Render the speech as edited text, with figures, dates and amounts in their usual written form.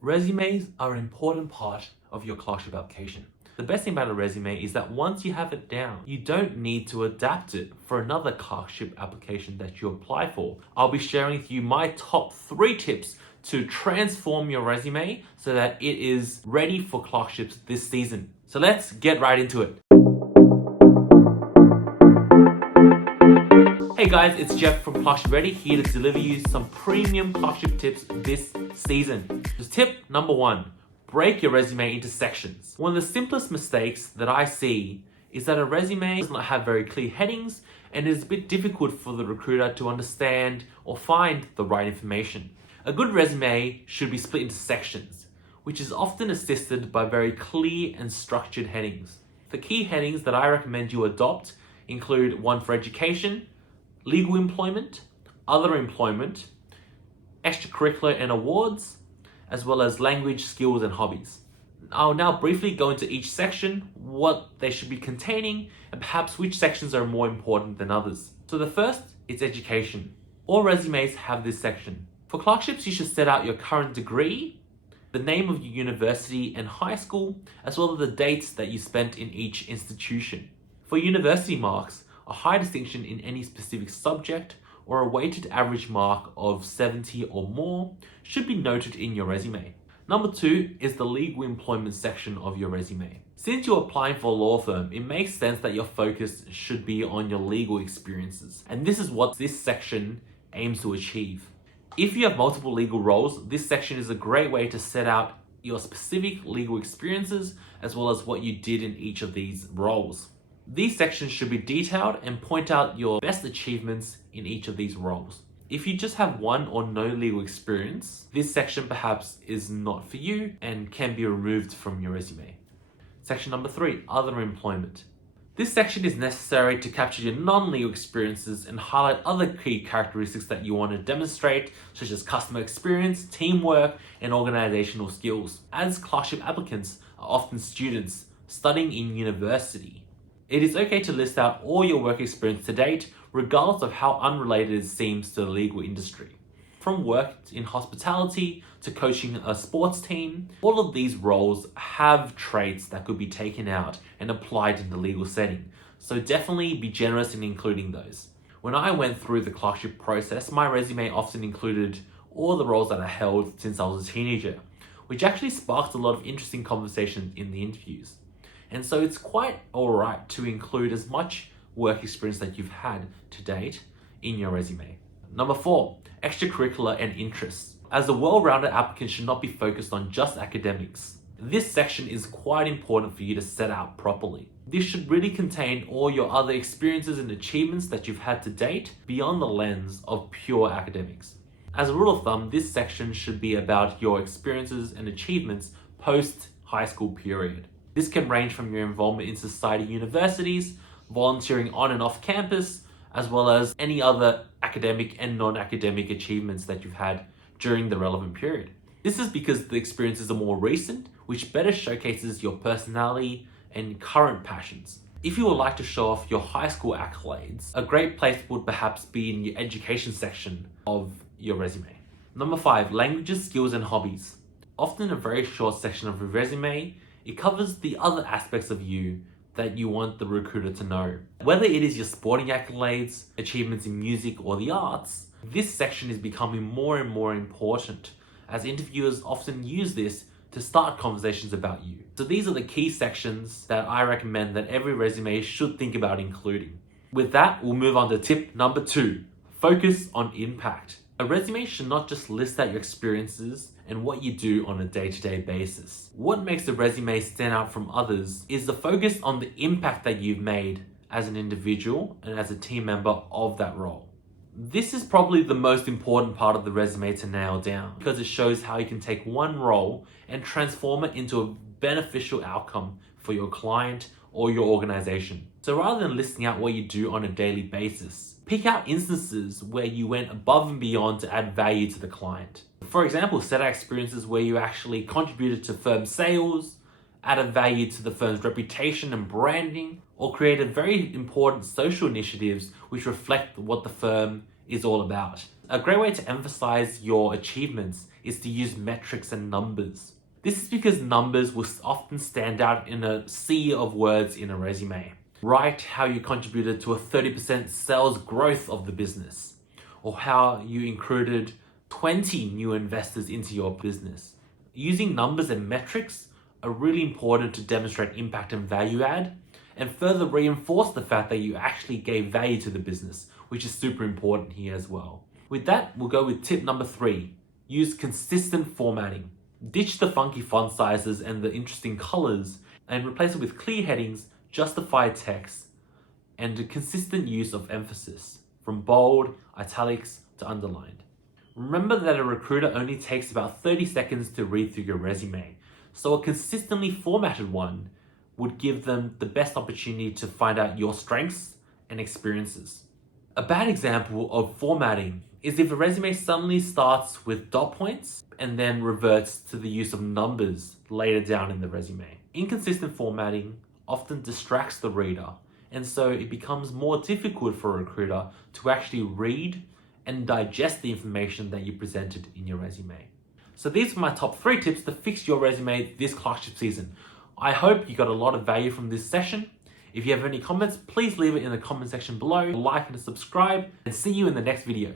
Resumes are an important part of your clerkship application. The best thing about a resume is that once you have it down, you don't need to adapt it for another clerkship application that you apply for. I'll be sharing with you my top 3 tips to transform your resume so that it is ready for clerkships this season. So let's get right into it. Hey guys, it's Jeff from ClerkshipReady here to deliver you some premium clerkship tips this season. So tip number 1, break your resume into sections. One of the simplest mistakes that I see is that a resume does not have very clear headings and it is a bit difficult for the recruiter to understand or find the right information. A good resume should be split into sections, which is often assisted by very clear and structured headings. The key headings that I recommend you adopt include one for education, legal employment, other employment, extracurricular and awards, as well as language, skills, and hobbies. I'll now briefly go into each section, what they should be containing, and perhaps which sections are more important than others. So the first is education. All resumes have this section. For clerkships, you should set out your current degree, the name of your university and high school, as well as the dates that you spent in each institution. For university marks, a high distinction in any specific subject or a weighted average mark of 70 or more should be noted in your resume. Number 2 is the legal employment section of your resume. Since you're applying for a law firm, it makes sense that your focus should be on your legal experiences. And this is what this section aims to achieve. If you have multiple legal roles, this section is a great way to set out your specific legal experiences as well as what you did in each of these roles. These sections should be detailed and point out your best achievements in each of these roles. If you just have one or no legal experience, this section perhaps is not for you and can be removed from your resume. Section number 3, other employment. This section is necessary to capture your non-legal experiences and highlight other key characteristics that you want to demonstrate, such as customer experience, teamwork, and organizational skills. As clerkship applicants are often students studying in university, it is okay to list out all your work experience to date, regardless of how unrelated it seems to the legal industry. From work in hospitality to coaching a sports team, all of these roles have traits that could be taken out and applied in the legal setting. So definitely be generous in including those. When I went through the clerkship process, my resume often included all the roles that I held since I was a teenager, which actually sparked a lot of interesting conversations in the interviews. And so it's quite alright to include as much work experience that you've had to date in your resume. Number 4, extracurricular and interests. As a well-rounded applicant should not be focused on just academics. This section is quite important for you to set out properly. This should really contain all your other experiences and achievements that you've had to date beyond the lens of pure academics. As a rule of thumb, this section should be about your experiences and achievements post-high school period. This can range from your involvement in society universities, volunteering on and off campus, as well as any other academic and non-academic achievements that you've had during the relevant period. This is because the experiences are more recent, which better showcases your personality and current passions. If you would like to show off your high school accolades, a great place would perhaps be in your education section of your resume. Number 5, languages, skills, and hobbies. Often a very short section of your resume, it covers the other aspects of you that you want the recruiter to know. Whether it is your sporting accolades, achievements in music, or the arts, this section is becoming more and more important as interviewers often use this to start conversations about you. So these are the key sections that I recommend that every resume should think about including. With that, we'll move on to tip number 2, focus on impact. A resume should not just list out your experiences and what you do on a day-to-day basis. What makes the resume stand out from others is the focus on the impact that you've made as an individual and as a team member of that role. This is probably the most important part of the resume to nail down because it shows how you can take one role and transform it into a beneficial outcome for your client or your organization. So rather than listing out what you do on a daily basis, pick out instances where you went above and beyond to add value to the client. For example, set out experiences where you actually contributed to firm sales, added value to the firm's reputation and branding, or created very important social initiatives which reflect what the firm is all about. A great way to emphasize your achievements is to use metrics and numbers. This is because numbers will often stand out in a sea of words in a resume. Write how you contributed to a 30% sales growth of the business, or how you included 20 new investors into your business. Using numbers and metrics are really important to demonstrate impact and value add, and further reinforce the fact that you actually gave value to the business, which is super important here as well. With that, we'll go with tip number 3. Use consistent formatting. Ditch the funky font sizes and the interesting colors and replace it with clear headings, justified text, and a consistent use of emphasis, from bold, italics to underlined. Remember that a recruiter only takes about 30 seconds to read through your resume, so a consistently formatted one would give them the best opportunity to find out your strengths and experiences. A bad example of formatting is if a resume suddenly starts with dot points and then reverts to the use of numbers later down in the resume. Inconsistent formatting often distracts the reader, and so it becomes more difficult for a recruiter to actually read and digest the information that you presented in your resume. So these are my top 3 tips to fix your resume this clerkship season. I hope you got a lot of value from this session. If you have any comments, please leave it in the comment section below, like and subscribe, and see you in the next video.